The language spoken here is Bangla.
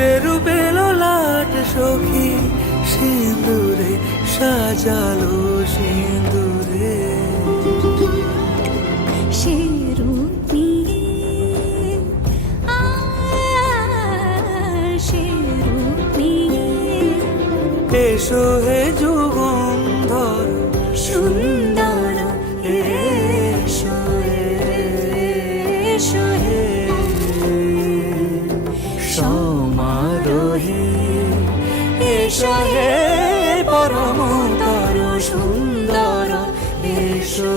যে রূপে লোলাট সখী সিঁদুরে সাজালো সিঁদুরে। সে রূপ নিয়ে সে রূপ নিয়ে এসো হে যুগন্ধর সুন্দর এসো এসো হে সমারোহে এসো হে পরমতর সুন্দর এসো।